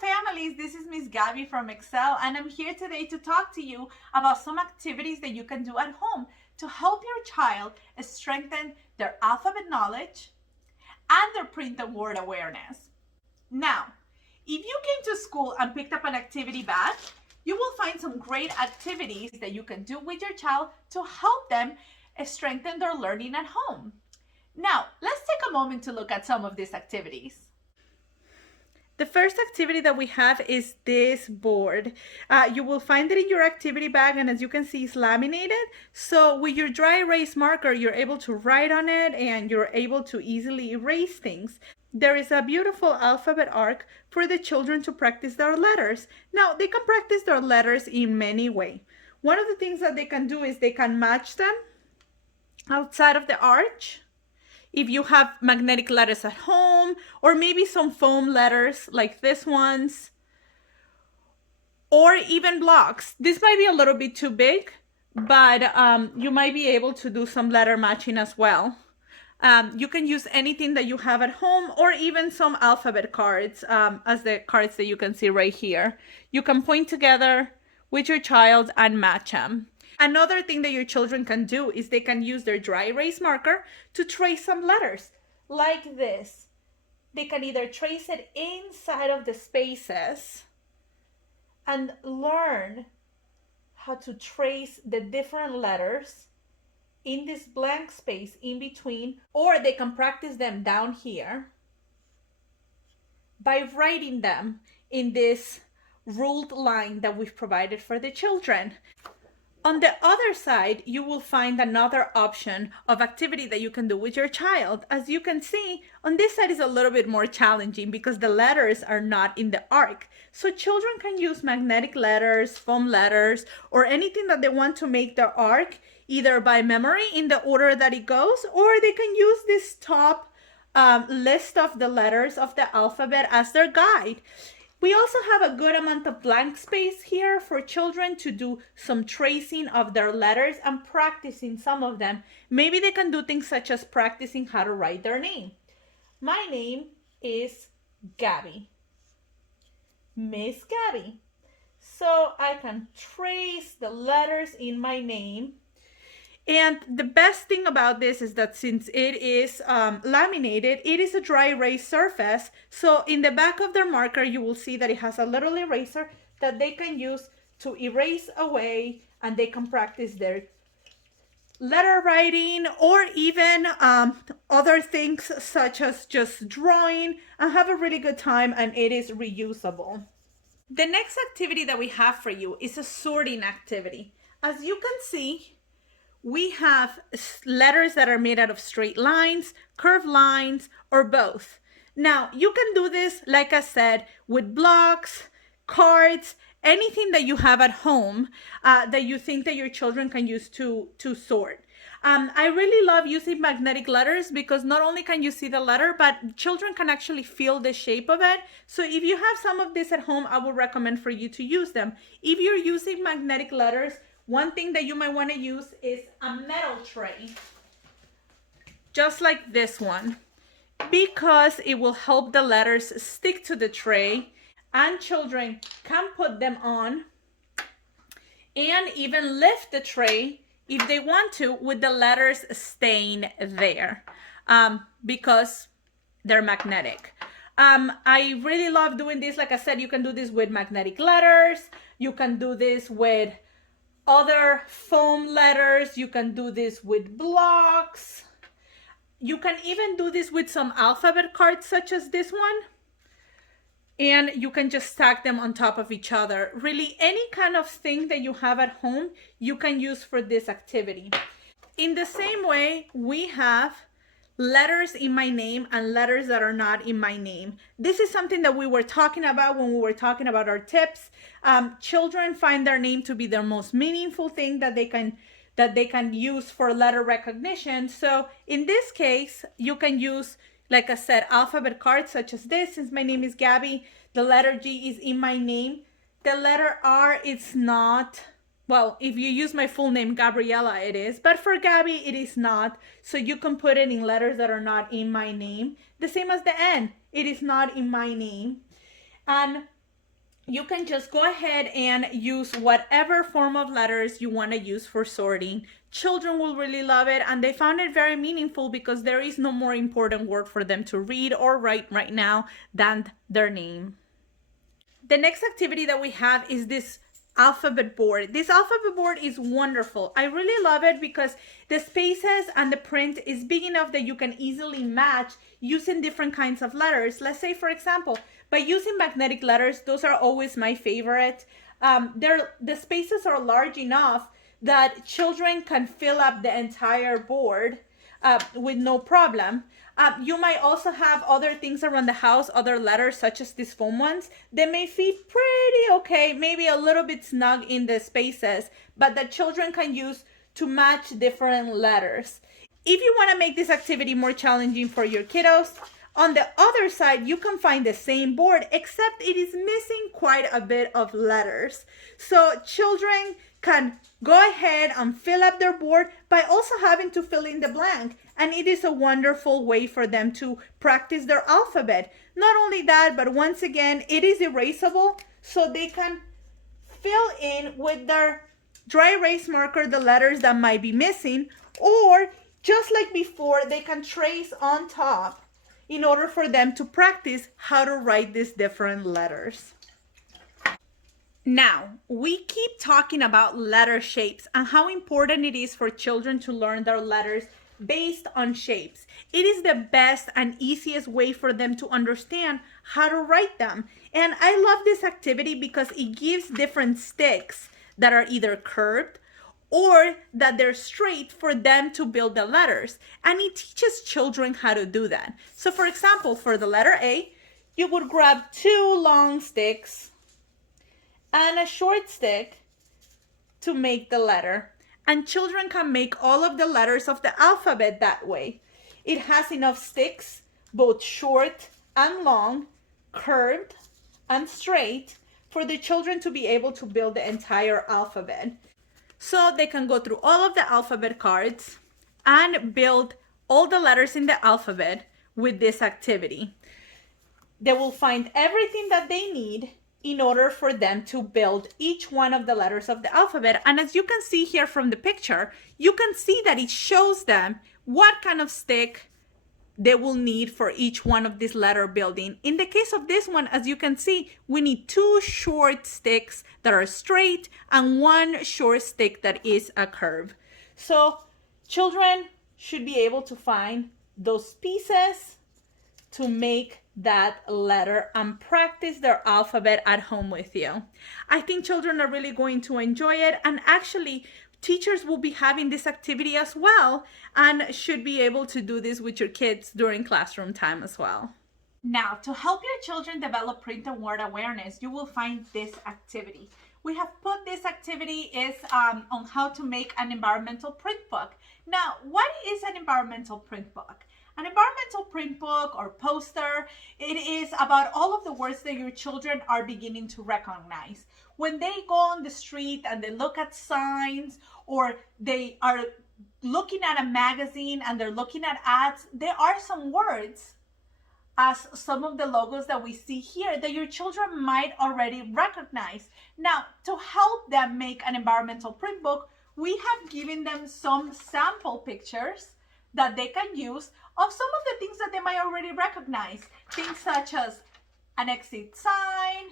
families, this is Miss Gaby from Excel, and I'm here today to talk to you about some activities that you can do at home to help your child strengthen their alphabet knowledge and their print and word awareness. Now, if you came to school and picked up an activity bag, you will find some great activities that you can do with your child to help them strengthen their learning at home. Now, let's take a moment to look at some of these activities. The first activity that we have is this board. You will find it in your activity bag, and as you can see, it's laminated. So with your dry erase marker, you're able to write on it and you're able to easily erase things. There is a beautiful alphabet arc for the children to practice their letters. Now, they can practice their letters in many ways. One of the things that they can do is they can match them outside of the arch. If you have magnetic letters at home, or maybe some foam letters like this ones, or even blocks. This might be a little bit too big, but you might be able to do some letter matching as well. You can use anything that you have at home, or even some alphabet cards, as the cards that you can see right here. You can point together with your child and match them. Another thing that your children can do is they can use their dry erase marker to trace some letters like this. They can either trace it inside of the spaces and learn how to trace the different letters in this blank space in between, or they can practice them down here by writing them in this ruled line that we've provided for the children. On the other side, you will find another option of activity that you can do with your child. As you can see, on this side is a little bit more challenging because the letters are not in the arc. So children can use magnetic letters, foam letters, or anything that they want to make the arc, either by memory in the order that it goes, or they can use this top list of the letters of the alphabet as their guide. We also have a good amount of blank space here for children to do some tracing of their letters and practicing some of them. Maybe they can do things such as practicing how to write their name. My name is Gaby. Miss Gaby. So I can trace the letters in my name. And the best thing about this is that since it is laminated, it is a dry erase surface. So in the back of their marker, you will see that it has a little eraser that they can use to erase away, and they can practice their letter writing, or even other things such as just drawing, and have a really good time, and it is reusable. The next activity that we have for you is a sorting activity. As you can see, we have letters that are made out of straight lines, curved lines, or both. Now, you can do this, like I said, with blocks, cards, anything that you have at home that you think that your children can use to sort. I really love using magnetic letters because not only can you see the letter, but children can actually feel the shape of it. So if you have some of this at home, I would recommend for you to use them. If you're using magnetic letters, one thing that you might want to use is a metal tray, just like this one, because it will help the letters stick to the tray, and children can put them on and even lift the tray if they want to, with the letters staying there, because they're magnetic. I really love doing this. Like I said, you can do this with magnetic letters. You can do this with other foam letters. You can do this with blocks. You can even do this with some alphabet cards such as this one. And you can just stack them on top of each other. Really, any kind of thing that you have at home, you can use for this activity. In the same way, we have letters in my name and letters that are not in my name. This is something that we were talking about when we were talking about our tips. Children find their name to be their most meaningful thing that they can use for letter recognition. So in this case, you can use, like I said, alphabet cards such as this. Since my name is Gaby, the letter G is in my name. The letter R, it's not. Well, if you use my full name, Gabriela, it is. But for Gaby, it is not. So you can put it in letters that are not in my name. The same as the N. It is not in my name. And you can just go ahead and use whatever form of letters you want to use for sorting. Children will really love it, and they found it very meaningful because there is no more important word for them to read or write right now than their name. The next activity that we have is this alphabet board. This alphabet board is wonderful. I really love it because the spaces and the print is big enough that you can easily match using different kinds of letters. Let's say, for example, by using magnetic letters, those are always my favorite. The spaces are large enough that children can fill up the entire board with no problem. You might also have other things around the house, other letters such as these foam ones. They may fit pretty okay, maybe a little bit snug in the spaces, but that children can use to match different letters. If you want to make this activity more challenging for your kiddos, on the other side, you can find the same board, except it is missing quite a bit of letters. So children can go ahead and fill up their board by also having to fill in the blank. And it is a wonderful way for them to practice their alphabet. Not only that, but once again, it is erasable, so they can fill in with their dry erase marker the letters that might be missing, or just like before, they can trace on top in order for them to practice how to write these different letters. Now, we keep talking about letter shapes and how important it is for children to learn their letters based on shapes. It is the best and easiest way for them to understand how to write them. And I love this activity because it gives different sticks that are either curved or that they're straight for them to build the letters. And it teaches children how to do that. So for example, for the letter A, you would grab 2 long sticks and a short stick to make the letter. And children can make all of the letters of the alphabet that way. It has enough sticks, both short and long, curved and straight, for the children to be able to build the entire alphabet. So they can go through all of the alphabet cards and build all the letters in the alphabet with this activity. They will find everything that they need in order for them to build each one of the letters of the alphabet. And as you can see here from the picture, you can see that it shows them what kind of stick they will need for each one of this letter building. In the case of this one, as you can see, we need 2 short sticks that are straight and 1 short stick that is a curve. So children should be able to find those pieces to make that letter and practice their alphabet at home with you. I think children are really going to enjoy it, and actually teachers will be having this activity as well and should be able to do this with your kids during classroom time as well. Now, to help your children develop print and word awareness, you will find this activity. We have put this activity is on how to make an environmental print book. Now, what is an environmental print book? An environmental print book or poster, it is about all of the words that your children are beginning to recognize. When they go on the street and they look at signs, or they are looking at a magazine and they're looking at ads, there are some words, as some of the logos that we see here, that your children might already recognize. Now, to help them make an environmental print book, we have given them some sample pictures that they can use of some of the things that they might already recognize. Things such as an exit sign,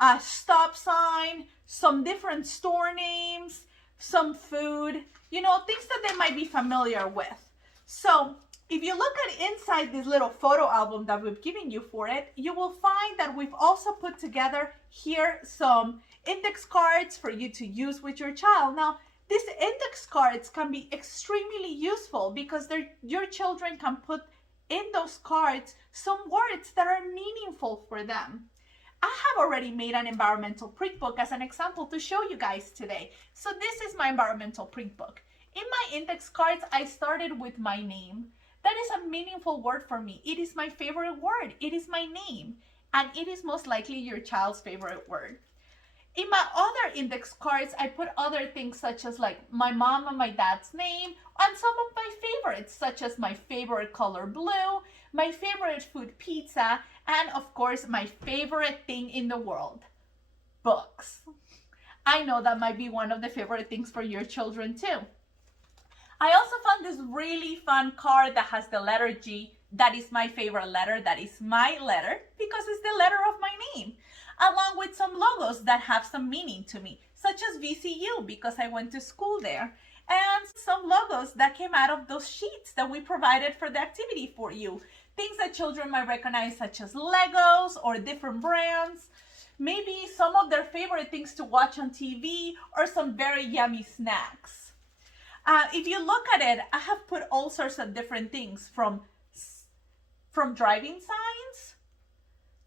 a stop sign, some different store names, some food, things that they might be familiar with. So if you look at inside this little photo album that we've given you for it, you will find that we've also put together here some index cards for you to use with your child. Now, these index cards can be extremely useful because your children can put in those cards some words that are meaningful for them. I have already made an environmental print book as an example to show you guys today. So this is my environmental print book. In my index cards, I started with my name. That is a meaningful word for me. It is my favorite word. It is my name. And it is most likely your child's favorite word. In my other index cards, I put other things such as like my mom and my dad's name, and some of my favorites, such as my favorite color blue, my favorite food pizza, and of course, my favorite thing in the world, books. I know that might be one of the favorite things for your children too. I also found this really fun card that has the letter G. That is my favorite letter. That is my letter because it's the letter of my name, along with some logos that have some meaning to me, such as VCU because I went to school there, and some logos that came out of those sheets that we provided for the activity for you. Things that children might recognize, such as Legos or different brands, maybe some of their favorite things to watch on TV, or some very yummy snacks. If you look at it, I have put all sorts of different things from driving signs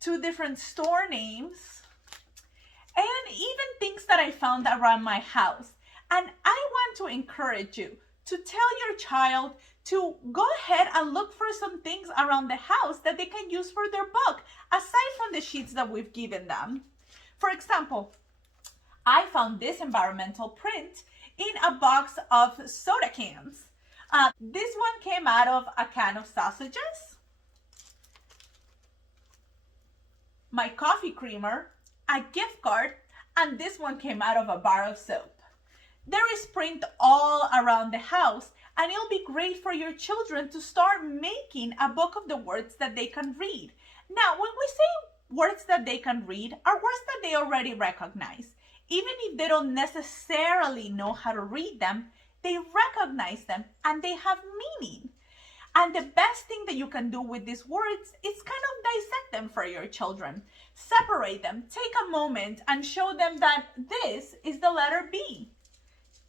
to different store names, and even things that I found around my house. And I want to encourage you to tell your child to go ahead and look for some things around the house that they can use for their book, aside from the sheets that we've given them. For example, I found this environmental print in a box of soda cans. This one came out of a can of sausages, my coffee creamer, a gift card, and this one came out of a bar of soap. There is print all around the house, and it'll be great for your children to start making a book of the words that they can read. Now, when we say words that they can read, are words that they already recognize. Even if they don't necessarily know how to read them, they recognize them and they have meaning. And the best thing that you can do with these words is kind of dissect them for your children. Separate them, take a moment and show them that this is the letter B.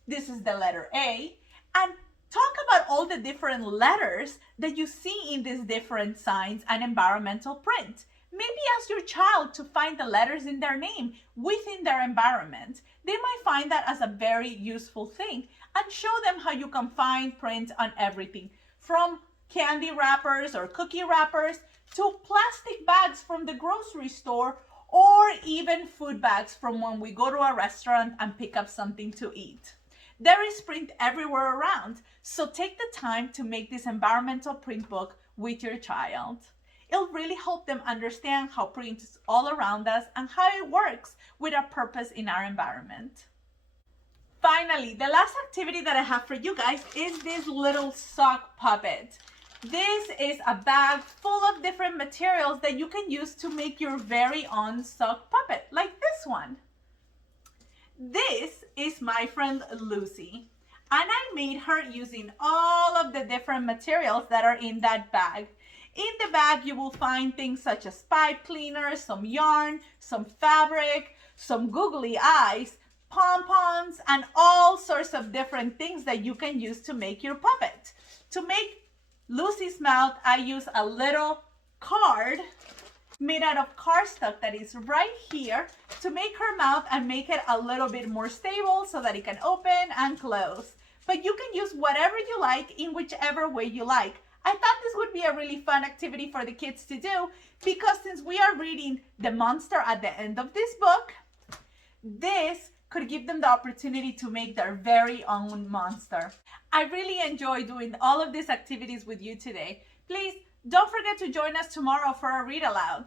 This is the letter A, and talk about all the different letters that you see in these different signs and environmental print. Maybe ask your child to find the letters in their name within their environment. They might find that as a very useful thing, and show them how you can find print on everything, from candy wrappers or cookie wrappers to plastic bags from the grocery store, or even food bags from when we go to a restaurant and pick up something to eat. There is print everywhere around, so take the time to make this environmental print book with your child. It'll really help them understand how print is all around us and how it works with a purpose in our environment. Finally, the last activity that I have for you guys is this little sock puppet. This is a bag full of different materials that you can use to make your very own sock puppet, like this one. This is my friend Lucy, and I made her using all of the different materials that are in that bag. In the bag, you will find things such as pipe cleaners, some yarn, some fabric, some googly eyes, pom-poms, and all sorts of different things that you can use to make your puppet. To make Lucy's mouth, I use a little card made out of cardstock that is right here to make her mouth and make it a little bit more stable so that it can open and close. But you can use whatever you like in whichever way you like. I thought this would be a really fun activity for the kids to do, because since we are reading the monster at the end of this book, this could give them the opportunity to make their very own monster. I really enjoy doing all of these activities with you today. Please don't forget to join us tomorrow for a read aloud.